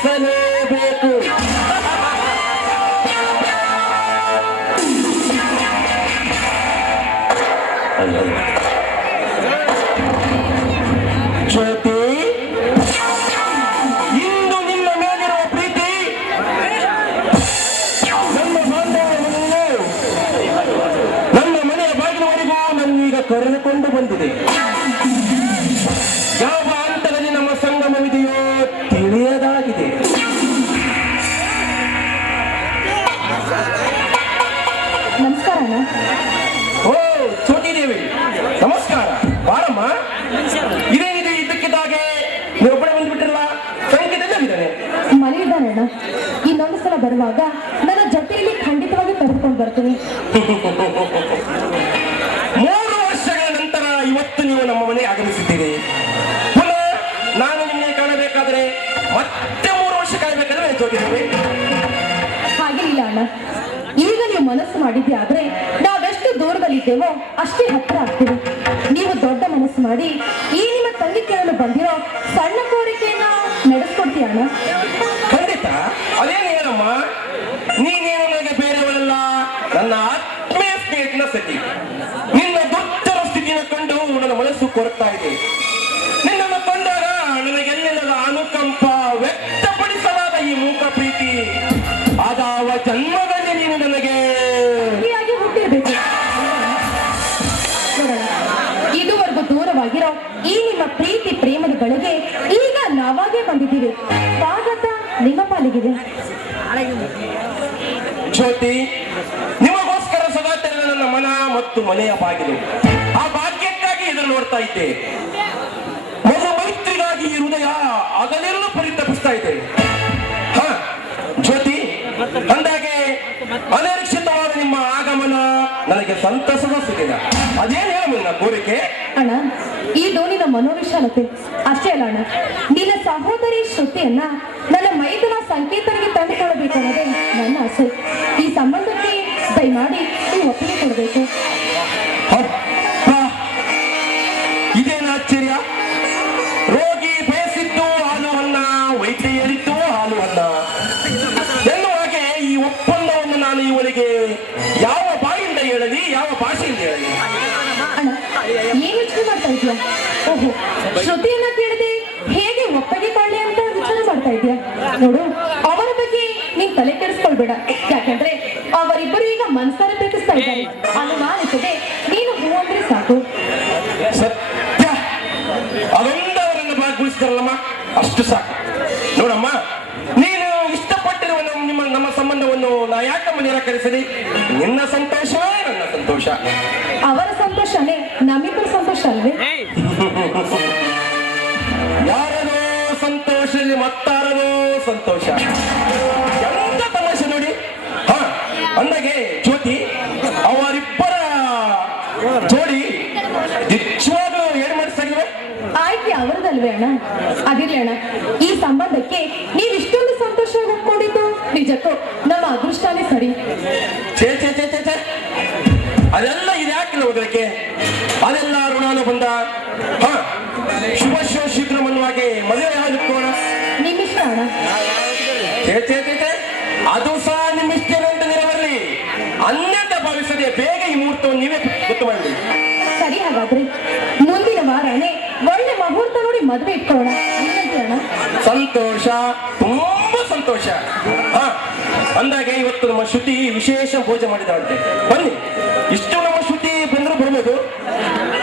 ಅನುಭವಿಸಲೇಬೇಕು. ಜ್ಯೋತಿ, ಇಂದು ನಿನ್ನ ಮೇಲಿರುವ ಪ್ರೀತಿ ನನ್ನ ಬಾಂಧವ್ಯವನ್ನು ನನ್ನ ಮನೆಯ ಬಾಗಿಲವರೆಗೂ ನನ್ನೀಗ ಕರೆದುಕೊಂಡು ಬಂದಿದೆ. ಯಾವ ಹಂತದಲ್ಲಿ ನಮ್ಮ ಸಂಗಮವಿದೆಯೋ ತಿಳಿಯದಾಗಿದೆ. ನಮಸ್ಕಾರ. ಓ ಜ್ಯೋತಿ ದೇವಿ, ನಮಸ್ಕಾರ. ಬಾರಮ್ಮ. ಇದೇನಿದೆ ಇದ್ದಕ್ಕಿದ್ದಾಗೆ ನೀವೊಬ್ಬಳೆ ಬಂದ್ಬಿಟ್ಟಿರಲ್ಲ, ಸಂಗೀತದಲ್ಲಿದ್ದಾನೆ. ಮನೆಯಿದ್ದಾನಣ್ಣ. ಇನ್ನೊಂದು ಸಲ ಬರುವಾಗ ನನ್ನ ಜೊತೆಯಲ್ಲಿ ಖಂಡಿತವಾಗಿ ಕರೆದುಕೊಂಡು ಬರ್ತೀನಿ. 3 ವರ್ಷಗಳ ನಂತರ ಇವತ್ತು ನೀವು ನಮ್ಮ ಮನೆ ಆಗಮಿಸಿದ್ದೀರಿ. ಪುನಃ ನಾನು ನಿನ್ನೆ ಕಾಣಬೇಕಾದ್ರೆ ಮತ್ತೆ 3 ವರ್ಷ ಕಾಯಬೇಕಾದ್ರೆ ಜ್ಯೋತಿ ದೇವಿ. ಹಾಗೇನಿಲ್ಲ ಅಣ್ಣ. ಈಗ ನೀವು ಮನಸ್ಸು ಮಾಡಿದ್ದೆ ಆದ್ರೆ ನಾವೆಷ್ಟು ದೂರದಲ್ಲಿದ್ದೇವೋ ಅಷ್ಟೇ ಹತ್ತಿರ ಆಗ್ತೀವಿ. ನೀವು ದೊಡ್ಡ ಮನಸ್ಸು ಮಾಡಿ ಈ ನಿಮ್ಮ ತಂಗಿ ಕೇಳಲು ಬಂದಿರೋ ಸಣ್ಣ ಕೋರಿಕೆಯನ್ನ ನಡೆಸ್ಕೊಡ್ತೀಯ ಅಣ್ಣ? ಖಂಡಿತ. ಅದೇನು ಏನಮ್ಮ, ನೀನೇನು ನನಗೆ ಬೇರೆಯವಳಲ್ಲ, ನನ್ನ ಆತ್ಮೀಯ ಸ್ನೇಹಿತನ ಸತಿ. ನಿನ್ನ ದುರ್ಧರ ಸ್ಥಿತಿಯನ್ನು ಕಂಡು ನನ್ನ ಮನಸ್ಸು ಕೊರಗ್ತಾ ಇದೆ. ನಿನ್ನನ್ನು ಕಂಡಾಗ ನನಗೆಲ್ಲಿಲ್ಲದ ಅನುಕಂಪ ವ್ಯಕ್ತಪಡಿಸಲಾದ ಈ ಮೂಕ ಪ್ರೀತಿ ಅದಾವ ಜನ್ಮದಲ್ಲಿ ನೀನು ನನಗೆ ಹೀಗಾಗಿ ಹುಟ್ಟಿರ್ಬೇಕು. ನೋಡೋಣ, ಇದುವರೆಗೂ ದೂರವಾಗಿರೋ ಈ ನಿಮ್ಮ ಪ್ರೀತಿ ಪ್ರೇಮದ ಗಳಿಗೆ ಈಗ ನಾವಾಗೇ ಬಂದಿದ್ದೀವಿ. ಸ್ವಾಗತ ನಿಮ್ಮ ಪಾಲಿಗಿದೆ. ಜ್ಯೋತಿ, ನಿಮಗೋಸ್ಕರ ಸದಾ ತೆರೆದ ನನ್ನ ಮನ ಮತ್ತು ಮನೆಯ ಬಾಗಿಲು. ಆ ಭಾಗ್ಯಕ್ಕಾಗಿ ಎದುರು ನೋಡ್ತಾ ಇದ್ದೆ. ಮನ ಮೈತ್ರಿಗಾಗಿ ಈ ಹೃದಯ ಅಗಲಿರಲು ಪರಿತಪಿಸ್ತಾ ಇದೆ. ಹ ಜ್ಯೋತಿ, ಅಂದಾಗೆ ಅನಿರೀಕ್ಷಿತವಾದ ನಿಮ್ಮ ಆಗಮನ ನನಗೆ ಸಂತಸದ ಸುದಿನ. ಅದೇನು ಹೇಳು ನಿನ್ನ ಕೋರಿಕೆ? ಅಣ್ಣ, ಈ ದೋಣಿನ ಮನೋವಿಶಾಲತೆ ಅಷ್ಟೇ ಅಲ್ಲ ಅಣ್ಣ, ನಿನ್ನ ಸಹೋದರಿ ಶ್ರುತಿಯನ್ನ ನನ್ನ ಮೈದುನ ಸಂಕೇತನಿಗೆ ತಂದುಕೊಡಬೇಕು ಅನ್ನೋದೇ ನನ್ನ ಆಸೆ. ಈ ಸಂಬಂಧಕ್ಕೆ ದಯಮಾಡಿ ನೀವು ಒಪ್ಪಿಗೆ ಕೊಡಬೇಕು. ಇದೇನು ಆಶ್ಚರ್ಯ! ರೋಗಿ ಬೇಯಿಸಿದ್ದು ಹಾಲು ಅನ್ನ, ವೈದ್ಯ ಹೇಳಿದ್ದು ಹಾಲು ಅನ್ನ ಎನ್ನುವ ಹಾಗೆ ಈ ಒಪ್ಪಂದವನ್ನು ನಾನು ಇವರಿಗೆ ಯಾವ ಬಾಯಿಂದ ಹೇಳಲಿ, ಯಾವ ಭಾಷೆಯಿಂದ ಹೇಳಲಿ? ಅಣ್ಣ, ಏನ್ ಯೋಚನೆ ಮಾಡ್ತಾ ಇದೀಯ? ಓಹೋ, ಶ್ರುತಿಯನ್ನ ಕೇಳದೆ ಹೇಗೆ ಒಪ್ಪಿಗೆ ಕೊಳ್ಳಿ ಅಂತ ವಿಚಾರ ಮಾಡ್ತಾ ಇದೀಯ? ನೋಡು, ಅವರ ಬಗ್ಗೆ ನೀನ್ ತಲೆ ಕೆಡಿಸ್ಕೊಳ್ಬೇಡ. ಯಾಕಂದ್ರೆ ಅವರಿಬ್ಬರು ಈಗ ಮನಸ್ಸಾರೆ ಪ್ರೀತಿಸ್ತಾ ಇದ್ದಾರೆ. ಅನುಮಾನಿಸದೆ ನೀನು ಹೂ ಅಂದ್ರೆ ಸಾಕು. ಸತ್ಯ, ಅದೊಂದವರನ್ನು ಭಾಗವಹಿಸಿದಾರಲ್ಲಮ್ಮ, ಅಷ್ಟು ಸಾಕು. ನೋಡಮ್ಮ, ನೀನು ಇಷ್ಟಪಟ್ಟಿರುವ ನಮ್ಮ ಸಂಬಂಧವನ್ನು ನಾ ಯಾಕಮ್ಮ ನಿರಾಕರಿಸಲಿ? ನಿನ್ನ ಸಂತೋಷ ನನ್ನ ಸಂತೋಷ. ಅವರ ಸಂತೋಷನೇ ನಮ್ಮಿಬ್ಬರ ಸಂತೋಷ ಅಲ್ವೇ? ಯಾರದೋ ಸಂತೋಷ ಮತ್ತಾರದೋ ಸಂತೋಷ. ಎಂತ ತಮಾಷೆ ನೋಡಿ. ಹ ಅಂದಾಗೆ ಜ್ಯೋತಿ, ಅವರಿಬ್ಬರ ಜೋಡಿ ನಿಜವಾಗ್ಲೂ ಏನ್ ಮಾಡಿಸ್ತಾಗಿವೆ? ಆಯ್ಕೆ ಅವರದಲ್ವೇ ಅಣ್ಣ? ಅದಿರ್ಲಿ ಅಣ್ಣ, ಈ ಸಂಬಂಧಕ್ಕೆ ನೀವು ಇಷ್ಟೊಂದು ಸಂತೋಷ ಒಪ್ಕೊಂಡಿದ್ದು ನಿಜಕ್ಕೂ ನಮ್ಮ ಅದೃಷ್ಟನೇ ಸರಿ. ಛೇ ಛೇ ಛೇ ಛೇ ಛೇ, ಅದೆಲ್ಲ ಇದ್ಯಾಕಿಲ್ಲ ಹೋಗಲಿಕ್ಕೆ? ಅದೆಲ್ಲ ಋಣಾನುಬಂಧ. ಹ ಶುಭ ಶೀಘ್ರ ಅನ್ನುವಾಗೆ ಮದುವೆ ಯಾವ್ದಿಕ್ಕೋಣ? ನಿಮ್ಮಿಷ್ಟ ಅಣ್ಣ. ಛೇ ಛೇ ಛೇ ಛೇ, ಅದು ಸಹ ನಿಮ್ಮಿಷ್ಟೇನಂತ ನೆರವರಲಿ. ಅನ್ಯತ ಭಾವಿಸದೆ ಬೇಗ ಈ ಮುಹೂರ್ತವನ್ನು ನೀವೇ ಗೊತ್ತು ಮಾಡಿ. ಸರಿ, ಹಾಗಾದ್ರೆ ಮುಂದಿನ ವಾರನೇ ಒಳ್ಳೆ ಮುಹೂರ್ತ ನೋಡಿ ಮದುವೆ ಇಟ್ಕೊಳ್ಳೋಣ. ಅಣ್ಣ ಸಂತೋಷ, ತುಂಬಾ ಸಂತೋಷ. ಹ ಅಂದಾಗೆ ಇವತ್ತು ನಮ್ಮ ಶ್ರುತಿ ವಿಶೇಷ ಭೋಜನ ಮಾಡಿದಾಳಂತೆ. ಬನ್ನಿ, ಇಷ್ಟು ನಮ್ಮ ಶ್ರುತಿ ಬಂದ್ರು ಬರ್ಬೋದು,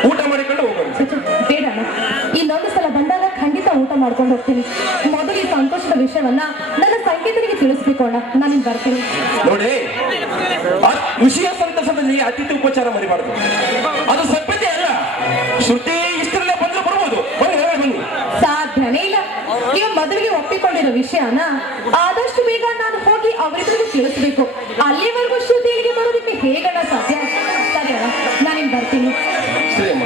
ಊಟ ಮಾಡಿಕೊಂಡು ಹೋಗೋಣ. ಬೇಡ ಅಣ್ಣ, ಇನ್ನೊಂದು ಸಲ ಬಂದಾಗ ಖಂಡಿತ ಊಟ ಮಾಡ್ಕೊಂಡು ಹೋಗ್ತೀನಿ. ಮೊದಲು ಈ ಸಂತೋಷದ ವಿಷಯವನ್ನ ನನ್ನ ಸಂಕೇತನಿಗೆ ತಿಳಿಸ್ಬೇಕು ಅಣ್ಣ. ನಾನು ಬರ್ತೀನಿ. ನೋಡಿ, ವಿಷಯ ಸಂತಸದಲ್ಲಿ ಅತಿಥಿ ಉಪಚಾರ ಮರಿಬಾರ್ದು. ಅದು ಸಭ್ಯತೆ ಅಲ್ಲ. ಶ್ರುತಿ ಇಷ್ಟರಲ್ಲೇ ಬಂದ್ರು ಬರ್ಬೋದು. ಬನ್ನಿ ಬನ್ನಿ. ಸಾಧ್ಯನೇ ಇಲ್ಲ. ನೀವು ಮದುವೆಗೆ ಒಪ್ಪಿಕೊಂಡಿರೋ ವಿಷಯನ ಆದಷ್ಟು ಬೇಗ ನಾನು ಹೋಗಿ ಅವರಿಬ್ಬರಿಗೂ ತಿಳಿಸ್ಬೇಕು. ಅಲ್ಲಿವರೆಗೂ ಶ್ರುತಿಗೆ ಬರೋದಕ್ಕೆ ಹೇಗಣ್ಣ ಸಾಧ್ಯ? ಸರಿ ಅಣ್ಣ, ನಾನಿನ್ ಬರ್ತೀನಿ. ಸರಿ ಅಮ್ಮ.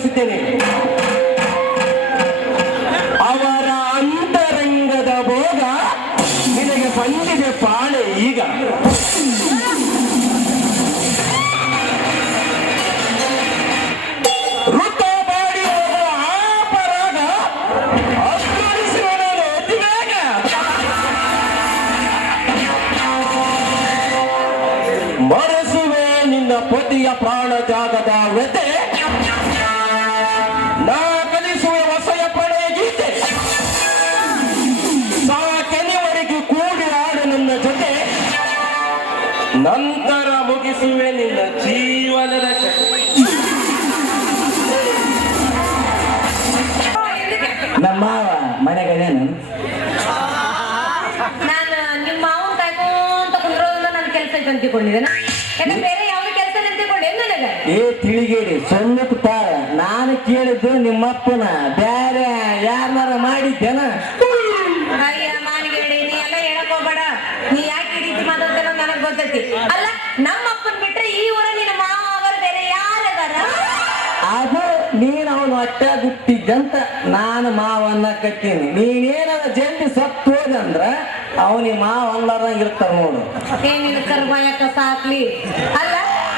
ತೋರಿಸಿದ್ದೇನೆ. ಅವರ ಅಂತರಂಗದ ಭೋಗ ನಿನಗೆ ಬಂದಿದೆ ಪಾಳೆ ಈಗ. ವೃತ್ತ ಮಾಡಿ ಹೋಗುವ ಆ ಪರಾಗ ಅಗ್ರಹಿಸುವ ನಾನು ಅತಿ ಬೇಗ. ಮರೆಸುವೆ ನಿನ್ನ ಪತಿಯ ಪ್ರಾಣ ಜಾಗದ ವ್ಯತೆ, ನಾ ಕಲಿಸುವೆ ಹೊಸಯ ಪ್ರಣಯ ಗೀತೆ. ಸಾಕೆನಿವರೆಗೆ ಕೂಡಿ ಆಡು ನನ್ನ ಜೊತೆ, ನಂತರ ಮುಗಿಸುವೆ ನಿನ್ನ ಜೀವನದ ಕಥೆ. ನಮ್ಮ ಮನೆಗಳೇನು ನಾನು ನಿಮ್ಮ ಮಾವನ್ ಕಾಯ್ಕೊಂತ ಕುಂದ್ರೋದ್ರಿಂದ ನನ್ನ ಕೆಲಸ ಐತೆ ಅಂತಿಕೊಂಡಿದ್ದೇನೆ. ಯಾಕಂದ್ರೆ ಬೇರೆ ಯಾವ್ದು ಕೆಲಸ ನಿಂತಿಕೊಂಡೆ ನನಗೆ. ಏ ತಿಳಿಗೇಡಿ ಸೊನ್ನಕ್ಕೆ ತಾಳ. ನಾನು ಕೇಳಿದ್ದು ನಿಮ್ಮಪ್ಪನ, ಬೇರೆ ಯಾರನ್ನಾರ ಮಾಡಿದ್ದೇನ? ಅಯ್ಯ ಮಾನಿಗೇಡಿ, ನೀ ಎಲ್ಲ ಹೇಳಕ್ ಹೋಗ್ಬೇಡ. ನೀ ಯಾಕೆ ಈ ರೀತಿ ಮಾತಾಡ್ತಾರ ನನಗ್ ಗೊತ್ತೈತಿ. ಅಲ್ಲ, ನಮ್ಮ ಅಪ್ಪನ್ ಬಿಟ್ರೆ ಈ ಊರ ನಿನ್ನ ಮಾವ ಅವರು ಬೇರೆ ಯಾರದಾರ? ಅದು ನೀನು ಅವನು ಅಟ್ಟ ಬಿಟ್ಟಿದ್ದಂತ ನಾನು ಮಾವನ್ನ ಕತ್ತೀನಿ. ನೀನೇನಾದ ಜಲ್ದಿ ಸತ್ತು ಹೋದಂದ್ರ ಅವನಿಗೆ ಮಾವ ಅನ್ಲಾರ್ದಂಗ ಇರ್ತಾರ ನೋಡು. ಏನಿಲ್ಲ ಕರ್ಮಾಯಕ ಸಾಕ್ಲಿ. ಅಲ್ಲ,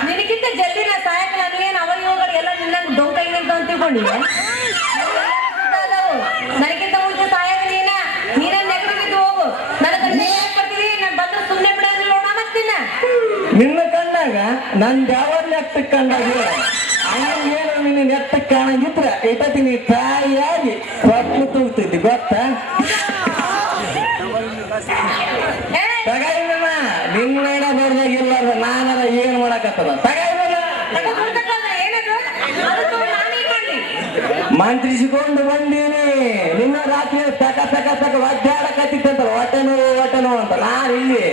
ನಿನಗಿಂತ ಜಲ್ದಿ ನಾ ಸಾಯಕಲ್ಲ. ನೀನ್ ಅವ ಇವುಗಳು ಎಲ್ಲ ನಿನ್ನಂಗ್ ಡೊಂಕೈ ನಿಂತ ಅಂತ ತಿಳ್ಕೊಂಡಿದ್ದೆ. ನನಗಿಂತ ಮುಂಚೆ ಸಾಯಕ ನೀನ ನೆಗಡಿ ಬಿದ್ದು ಹೋಗು. ನನ್ನ ಕಡೆ ಬರ್ತೀವಿ, ನಾನು ಬಂದ್ರೆ ಸುಮ್ಮನೆ ಬಿಡೋದಿಲ್ಲ ನೋಡ ಮತ್ತಿನ. ನಿನ್ನ ಕಣ್ಣಾಗ ನನ್ ಯಾವ ನೆಟ್ಟಕ್ಕೆ ಕಂಡಾಗ ಏನು ನಿನ್ನ ನೆಟ್ಟಕ್ಕೆ ಕಾಣಂಗಿದ್ರ ಇಟ್ಟತಿ ನೀ ತಾಯಿಯಾಗಿ ಕೊಟ್ಟು ತೂಗ್ತಿದ್ದಿ ಗೊತ್ತಾ? ತಗಾಯಿಲ್ಲ ನಿನ್ನ ನೋಡ್ದಾಗಿಲ್ಲ ನಾನಾರ ಏನ್ ಮಾಡಕತ್ತದ ತಗಾಯಿಲ್ಲ. ಏನದು ಅದಕ್ಕೆ ನಾನೇನ್ ಮಾಡ್ಲಿ? ಮಂತ್ರಿಸಿಕೊಂಡು ಬಂದೀನಿ. ನಿನ್ನ ರಾತ್ರಿ ತಕ ತಕ ತಕ ಒದ್ದಾಡಕತ್ತಿತ್ತಂತ ಹೊಟ್ಟೆ ನೋವು ಅಂತ. ನಾನು ಇಲ್ಲಿ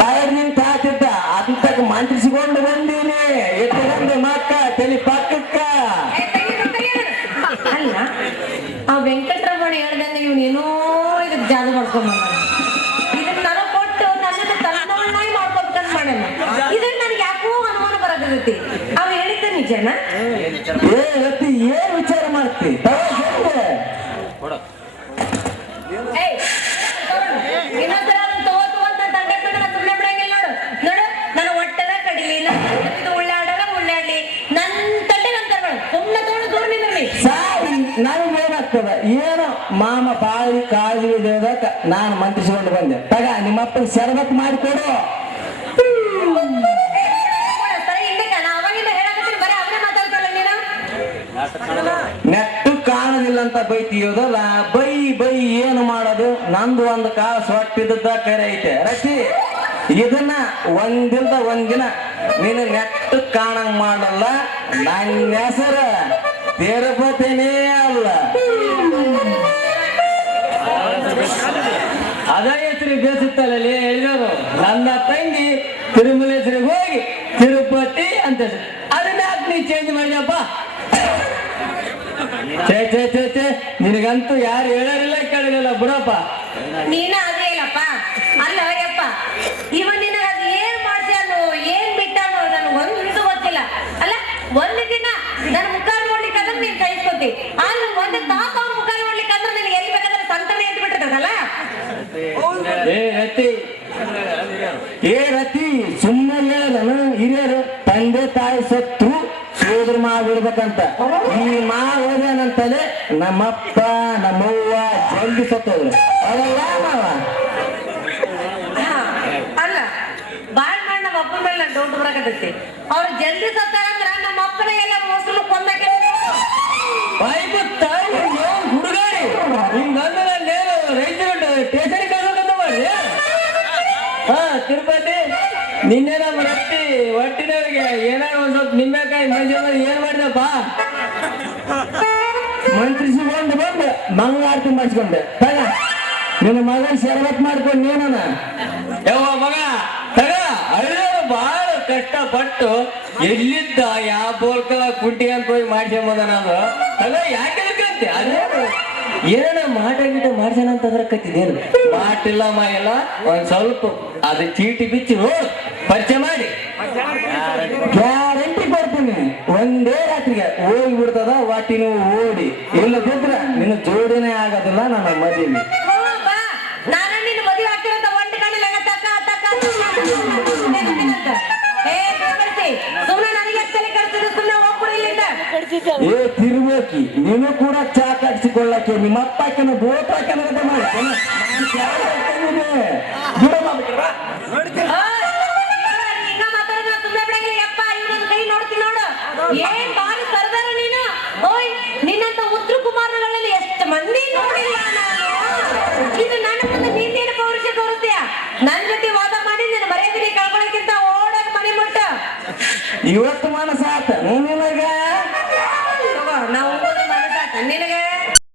ಟೈರ್ ನಿಂತ ಹಾಕಿದ್ದ ಅದನ್ನ ತಕ ಮಂತ್ರಿಸಿಕೊಂಡು ಬಂದೀನಿ. ಎತ್ತಗೊಂಡು ಮಕ್ಕ ತಲೆ ಪಕ್ಕಕ್ಕ. ಅಲ್ಲ, ಆ ವೆಂಕಟರಮಣ ಹೇಳ್ದಂಗೆ ಇವ್ನು ಏನೋ ಇದಕ್ ಜಾದು ಮಾಡ್ಕೊಂಡ್ ಇದನ್ನ ನನಗ್ ಕೊಟ್ಟು ನನ್ನ ತಲೆನೋವನ್ನಾಗಿ ಮಾಡ್ಕೊಬೇಕಂತ ಮಾಡ್ಯಾನ. ಇದನ್ನ ನನ್ಗೆ ಯಾಕೋ ಅನುಮಾನ ಬರೋದೈತಿ. ಅವ್ ಹೇಳಿದ್ದ ನಿಜನಾ? ಏ ಅತ್ತಿ ಏನ್ ವಿಚಾರ ಮಾಡ್ತಿ? ಇನ್ನೊಂದ್ಸಲ ಅದನ್ನ ತಗೋ ಅಂತ ತಂಡೆ ಬಿಟ್ಟು ನಾನು ಸುಮ್ಮನೆ ಬಿಡಂಗಿಲ್ಲ. ನೋಡು ನನ್ನ ಹೊಟ್ಟೆದ ಕಡಿಲಿ, ನನ್ನ ಉಳ್ಳಾಡಲಿ, ನನ್ನ ತಂಡೆ ನಂತರ ಸುಮ್ಮನೆ ತಗೊಂಡು ದೂರ ನಿಂದ್ರಲಿ. ಸಾರಿ ನನಗೇನಾಗ್ತದ ಏನೋ ಮಾಮ ಬಾಳಿ ಕಾಳಜಿ ಇದ್ದಕ್ಕ ನಾನು ಮಂತ್ರಿಸಿಕೊಂಡು ಬಂದೆ. ತಗ ನಿಮ್ಮಪ್ಪನ ಶರಬತ್ ಮಾಡಿಕೊಡು. ಸರಿ, ಹಿಂದಕ್ಕ ನಾ ಅವಾಗಿಂದ ಹೇಳಕತ್ತೀನಿ, ಬರೀ ಅವನೇ ಮಾತಾಡ್ತಾಳೆ ನೀನು. ನೆಟ್ಟು ಕಾಣದಿಲ್ಲ ಅಂತ ಬೈತಿಯೋದಲ್ಲ. ಬೈ ಬೈ ಏನು ಮಾಡೋದು? ನಂದು ಒಂದು ಕಾಲ ಸೊಟ್ಟಿದ್ದ ಕರೆ ಐತೆ ರಚಿ. ಇದನ್ನ ಒಂದಿಲ್ದ ಒಂದಿನ ನೀನು ನೆಟ್ಟು ಕಾಣಂಗ್ ಮಾಡಲ್ಲ. ನನ್ನ ಹೆಸರ ತಿರುಪತಿನೇ ಅಲ್ಲ. ಅದ ಹೆಸರು ಬೇಸುತ್ತಲ್ಲಿ ಹೇಳಿದವರು. ನನ್ನ ತಂಗಿ ತಿರುಮಲೇಶ್ವರಿಗೆ ಹೋಗಿ ತಿರುಪತಿ ಅಂತ ಅದನ್ನ ಯಾಕೆ ನೀ ಚೇಂಜ್ ಮಾಡಿದಪ್ಪ? ಛೇ ಛೇ ಛೇ ಛೇ, ನಿನಗಂತೂ ಯಾರು ಹೇಳೋರಿಲ್ಲ ಕೇಳಿರಲ್ಲ ಬಿಡಪ್ಪ. ನೀನ ಅದೇ ಇಲ್ಲಪ್ಪ. ಅಲ್ಲ ಯಪ್ಪ, ಇವನ್ ನಿನಗ ಅದು ಏನ್ ಮಾಡ್ಸ್ಯಾನು ಏನ್ ಬಿಟ್ಟಾನು ನನಗೆ ಒಂದು ಇದು ಗೊತ್ತಿಲ್ಲ. ಅಲ್ಲ, ಒಂದು ದಿನ ನನ್ನ ಮುಖ ನೋಡ್ಲಿಕ್ಕೆ ಅಂದ್ರೆ ನೀನ್ ಸಹಿಸ್ಕೊತಿ. ಅಲ್ಲ, ಒಂದು ತಾಸ ಅವ್ನ ಮುಖ ನೋಡ್ಲಿಕ್ಕೆ ಅಂದ್ರೆ ನಿನಗೆ ಎಲ್ಲಿ ಬೇಕಾದ್ರೆ ಸಂತಾನ ಎದ್ದು ಬಿಟ್ಟಿರ್ತದಲ್ಲ. ಏ ರತಿ ಸುಮ್ಮನೆ ಹೇಳದನು. ಹಿರಿಯರು ತಂದೆ ತಾಯಿ ಸತ್ತು ಸೋದರ ಮಾಡಿರ್ಬೇಕಂತ. ಈ ಹೋದೇನಂತಲೇ ನಮ್ಮಪ್ಪ ನಮ್ಮವ್ವ ಜಲ್ದಿ ಸತ್ತೋದ್ರು. ಅವೆಲ್ಲ ಮಾವ ಅಲ್ಲ, ಬಾಳ್ ಮಾಡಿ ನಮ್ಮ ಅಪ್ಪನ ಮೇಲೆ ನಾನು ಡೌಟ್ ಬರಕತ್ತೈತಿ. ಅವ್ರು ಜಲ್ದಿ ಸತ್ತಾರಂದ್ರ ನಮ್ಮ ಅಪ್ಪನ ಎಲ್ಲ ಮೊಸರು ಕೊಂದಾಕ ಹುಡುಗಾಡಿ ಹಿಂಗಂದ್ರೆ ನೇನು ರೈತರು ಸ್ಟೇಷನ್ ಕಳ್ಬೇಕಂತ ಮಾಡಿ. ಹಾ ತಿರುಪತಿ ನಿನ್ನೆ ನಮ್ಮ ರತ್ತಿ ಒಟ್ಟಿನವ್ರಿಗೆ ಏನಾದ್ರು ಒಂದ್ ಸ್ವಲ್ಪ ನಿಂಬೆಕಾಯಿ ಮಂಜೂರು ಏನ್ ಮಾಡಿದಪ್ಪ? ಮಂತ್ರಿಸಿಕೊಂಡು ಬಂದು ಮಂಗಳಾರತಿ ಮಾಡಿಸ್ಕೊಂಡೆ. ತಗ ನಿನ್ನ ಮಗನ ಶರಬತ್ ಮಾಡ್ಕೊಂಡು ನೀನ ಯಾವ ಮಗ ತಗ. ಅಳ್ಳಿಯವರು ಬಹಳ ಕಷ್ಟಪಟ್ಟು ಎಲ್ಲಿದ್ದ ಯಾವ ಬೋಲ್ಕ ಕುಂಟಿ ಅಂತ ಹೋಗಿ ಮಾಡ್ಸ್ಕೊಂಬಂದ. ನಾನು ತಗ ಯಾಕೆ ಹೇಳ್ಕಂತೆ ಅದೇನು ಏನ ಮಾಟ ಗೀಟ ಮಾಡ್ಸೋಣ ಅಂತಂದ್ರೆ ಕತ್ತಿದೇನು ಮಾಟಿಲ್ಲ ಮಾಯಲ್ಲ. ಒಂದ್ ಸ್ವಲ್ಪ ಅದು ಚೀಟಿ ಬಿಚ್ಚಿ ನೋಡು ಪರಿಚಯ ಮಾಡಿ ಗ್ಯಾರಂಟಿ ಕೊಡ್ತೀನಿ. ಒಂದೇ ರಾತ್ರಿಗೆ ಹೋಗಿ ಬಿಡ್ತದ ವಾಟಿನ ಓಡಿ ಇಲ್ಲದಿದ್ರ ನಿನ್ನ ಜೋಡಿನೇ ಆಗೋದಿಲ್ಲ ನನ್ನ ಮದುವೆ. ನಾನು ನಿನ್ನ ಮದುವೆ ಆಗ್ತಿರೋಂತ ಒಂದ್ ಕಣ್ಣಿಲ್ಲ ಸುಮ್ಮನೆ ನನಗೆ ತಲೆ ಕೆಡ್ತಿದ್ದು ಸುಮ್ಮನೆ ಹೋಗ್ಬಿಡು ಇಲ್ಲಿಂದ. ಏ ತಿರ್ಬೇಕಿ ನೀನು ಕೂಡ ಚಾ ಕಟ್ಸಿಕೊಳ್ಳಕ್ಕೆ ನಿಮ್ಮ ಅಪ್ಪ ಹಾಕಿನ ಬೋಟ್ ಹಾಕಿನ ಮಾಡ್ತೇನೆ ಹಿಂಗ ಮಾತಾಡಿದ್ರೆ ಸುಮ್ಮನೆ ಬಿಡಂಗಿಲ್ಲ ಯಪ್ಪ. ಇವನೊಂದು ಕೈ ನೋಡ್ತೀನಿ ನೋಡು. ಏನ್ ಬಾರಿ ಕರ್ದಾರ ನೀನು. ಓಯ್ ನಿನ್ನಂತ ಉತ್ತರ ಕುಮಾರಗಳಲ್ಲಿ ಎಷ್ಟು ಮಂದಿ ನೋಡಿಲ್ಲ ನಾನು. ಇದು ನನ್ನ ಮುಂದೆ ನೀನೇನು ಪೌರುಷ ತೋರಿಸ್ತೀಯ? ನನ್ ಜೊತೆ ವಾದ ಮಾಡಿ ನಿನ್ನ ಮರ್ಯಾದೆ ಕಳ್ಕೊಳ್ಳೋಕ್ಕಿಂತ ಓಡೋಗ್ ಮನೆ ಮುಟ್ಟ. ಇವತ್ತು ಮಾನ